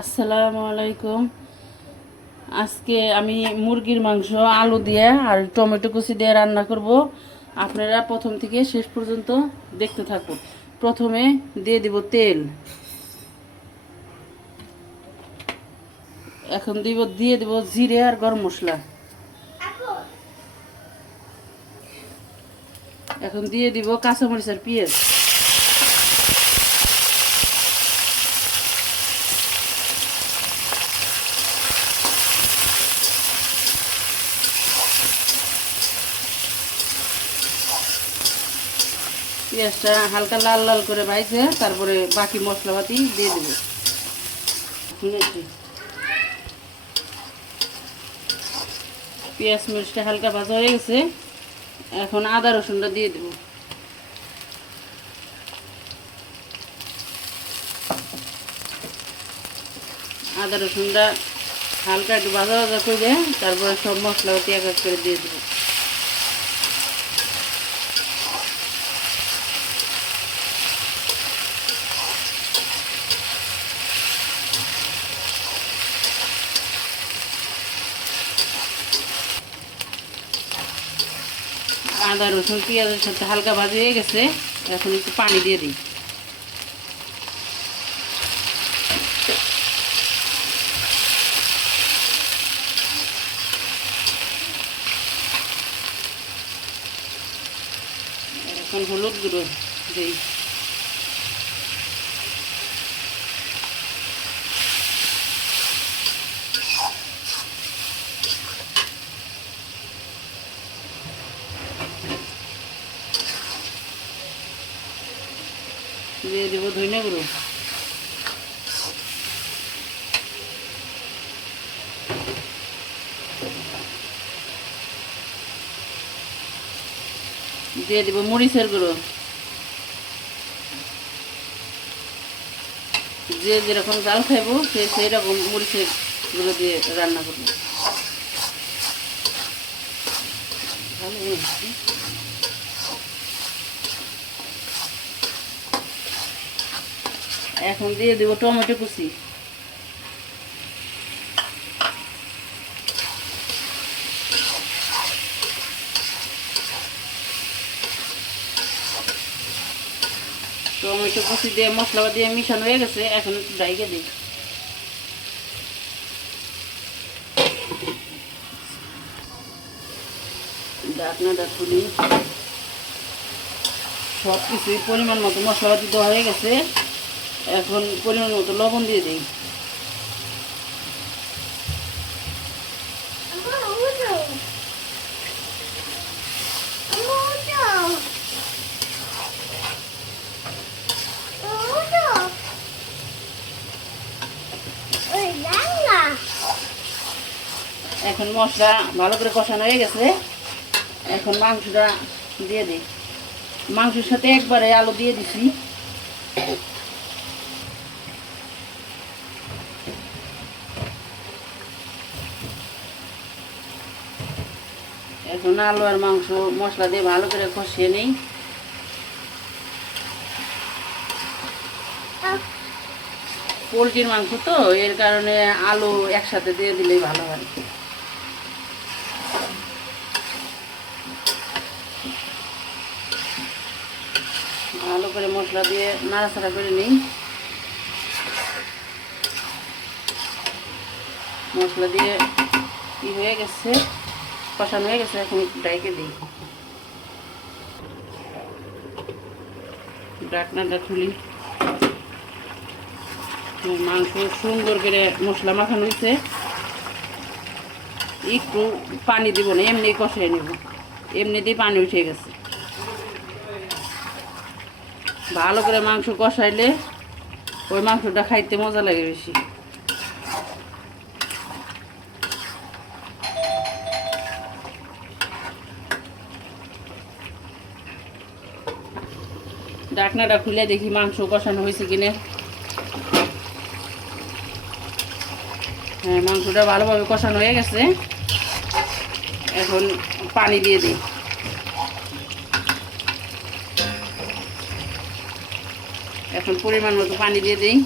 আসসালামু আলাইকুম। আজকে আমি মুরগির মাংস আলু দিয়ে আর টমেটো কুচি দিয়ে রান্না করব। আপনারা প্রথম থেকে শেষ পর্যন্ত দেখতে থাকুন। প্রথমে দিয়ে দিব তেল, এখন দিয়ে দিব জিরে আর গরম মশলা, এখন দিয়ে দিব কাঁচামরিচ আর পেঁয়াজ। পেঁয়াজটা হালকা লাল লাল করে ভাজে তারপরে বাকি মশলাপাতি দিয়ে দেব। পেঁয়াজ মরিচটা হালকা ভাজা হয়ে গেছে, এখন আদা রসুনটা দিয়ে দেব। আদা রসুনটা হালকা একটু ভাজা ভাজা করে তারপরে সব মশলাপাতি এক এক করে দিয়ে দেবো। আদা রসুন পেঁয়াজের সাথে হালকা ভাজি হয়ে গেছে, এখন একটু পানি দিয়ে দিই। এখন হলুদ গুঁড়ো দিই, দিয়ে দেবো ধনিয়া গুঁড়ো, দিয়ে দেবো মরিচের গুঁড়ো। যে যেরকম জাল খাইবো সে সেই রকম মরিচের গুঁড়ো দিয়ে রান্না করবো। এখন দিয়ে দেবো টমেটো কুচি, টমেটো কুচি দিয়ে মশলা দিয়ে মিশানো হয়ে গেছে, এখন একটু ঢাইকে দিই। ঢাকনাটা খুলি, সব কিছুই পরিমাণ মতো মশলাপাতি দেওয়া হয়ে গেছে, এখন পরিমাণ মতো লবণ দিয়ে দিই। এখন মশলা ভালো করে কষানো হয়ে গেছে, এখন মাংসটা দিয়ে দিই। মাংসের সাথে একবারে আলু দিয়ে দিছি। এখন আলু আর মাংস মশলা দিয়ে ভালো করে কষিয়ে নিই। পোলট্রির মাংস তো এর কারণে আলু একসাথে দিয়ে দিলেই ভালো হয়। ভালো করে মশলা দিয়ে নাড়াচাড়া করে নিই। মশলা দিয়ে কি হয়ে গেছে, কষানো হয়ে গেছে, এখন একটু ঢাইকে দিই। ঢাকনাটা খুলি, মাংস সুন্দর করে মশলা মাখানো হয়েছে, একটু পানি দিব না, এমনি কষিয়ে নেব। এমনিতেই পানি উঠে গেছে। ভালো করে মাংস কষাইলে ওই মাংসটা খাইতে মজা লাগে বেশি। ঢাকনাটা খুলে দেখি মাংস কষানো হয়েছে কিনা। হ্যাঁ, মাংসটা ভালোভাবে কষানো হয়ে গেছে, এখন পানি দিয়ে দিই। এখন পরিমাণ মতো পানি দিয়ে দিই।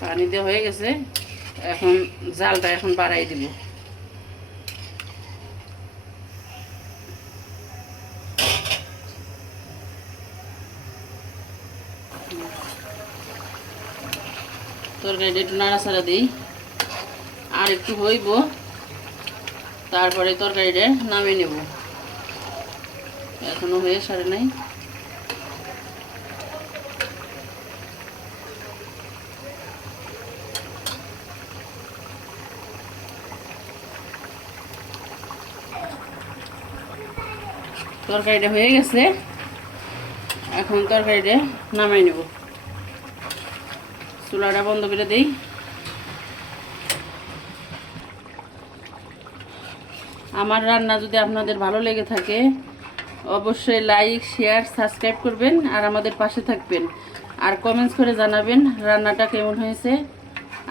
পানি দেওয়া হয়ে গেছে, এখন জালটা এখন বাড়াই দিব। তরকারিটা একটু নাড়াচাড়া দিই, আর একটু হইব, তারপরে তরকারিটা নামিয়ে নেব। এখনো হয়ে সারে নাই। তরকারিটা হয়ে গেছে, এখন তরকারিটা নামাই নেব। চুলাটা বন্ধ করে দেই। আমার রান্না যদি আপনাদের ভালো লেগে থাকে অবশ্যই লাইক, শেয়ার, সাবস্ক্রাইব করবেন আর আমাদের পাশে থাকবেন, আর কমেন্টস করে জানাবেন রান্নাটা কেমন হয়েছে।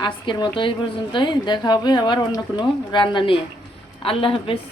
আজকের মতো এই পর্যন্তই, দেখা হবে আবার অন্য কোনো রান্না নিয়ে। আল্লাহ হাফেজ।